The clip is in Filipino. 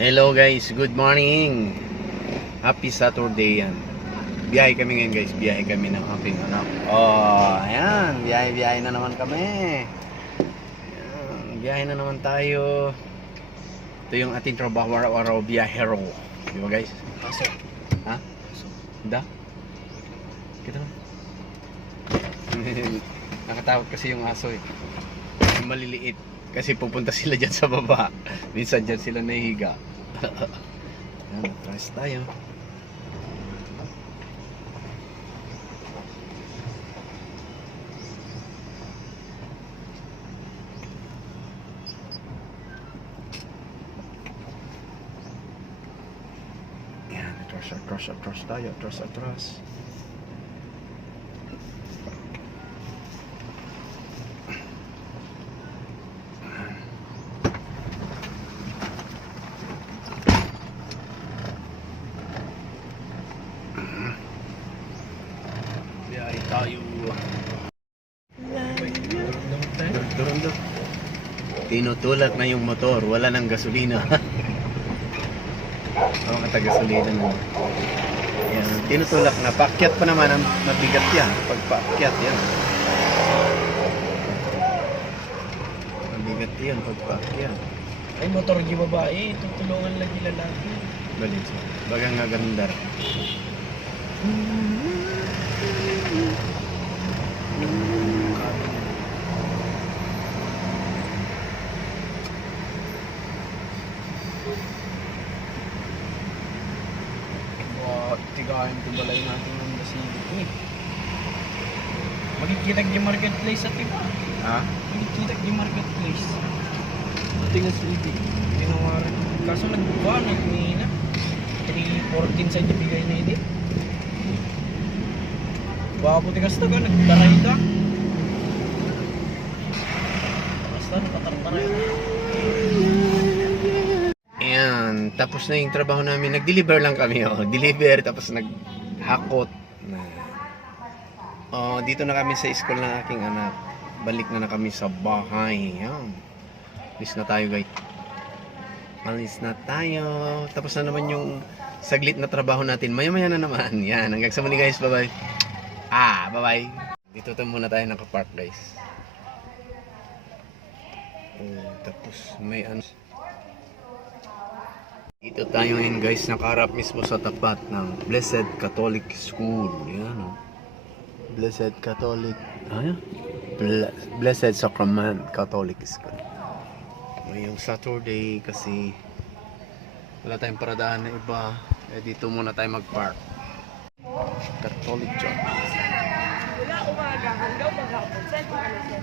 Hello guys, good morning. Happy Saturday yan. Biyahe kami ngayon guys, biyahe kami ng aking anak. Oh, ayan, biyahe-biyahe na naman kami. Ayan, biyahe na naman tayo. Ito yung ating trabaho araw-araw, biyahero. Di ba guys? Pasok. Ha? Da? Kita mo? Nakatakot kasi yung aso eh. Maliliit. Kasi pupunta sila dyan sa baba. Minsan dyan sila nahihiga. Ayan, atras tayo. Ayan, atras, atras, atras tayo. Atras, atras. Biyahe tayo. Turun daw. Tinutulak na yung motor, wala nang gasolina. Oo, oh, gasolina na. Yan, tinutulak na. Paakyat pa naman, ang mabigat yan. Pag paakyat, yan. Mabigat yan pag paakyat. Ay, motor gi babae. Tutulungan lagi lalaki. Balit. Baga nga gandar. Wow, tigahin ko balay natin ng basilip eh. Magkikita yung marketplace at iba. Ha? Magkikita yung marketplace. Tingnan sa ibig. Tinawaran. Kaso nagbuka, nagmina. 314 sa ibigay na Baka puti ka ka, nagtaray ka. Basta nakatartaray ka. Ayan, tapos na yung trabaho namin. Nag-deliver lang kami, oh. Deliver, tapos naghakot. Na. Oh, dito na kami sa school ng aking anak. Balik na na kami sa bahay. Ayan. Alis na tayo, guys. Alis na tayo. Tapos na naman yung saglit na trabaho natin. Maya-maya na naman. Yan, hanggang sa muli, guys. Bye-bye. Ah, bye-bye. Dito to muna tayo nakapark, guys. Oh, tapos may ano. Dito tayo ngayon guys, nakaharap mismo sa tapat ng Blessed Catholic School. Yan o. Blessed Catholic, ano? Ble- Blessed Sacrament Catholic School. Ngayong Saturday kasi wala tayong paradahan na iba. Eh dito muna tayo mag-park. Catholic Church. Wala umaga, hanggang maghapon. Saan siya?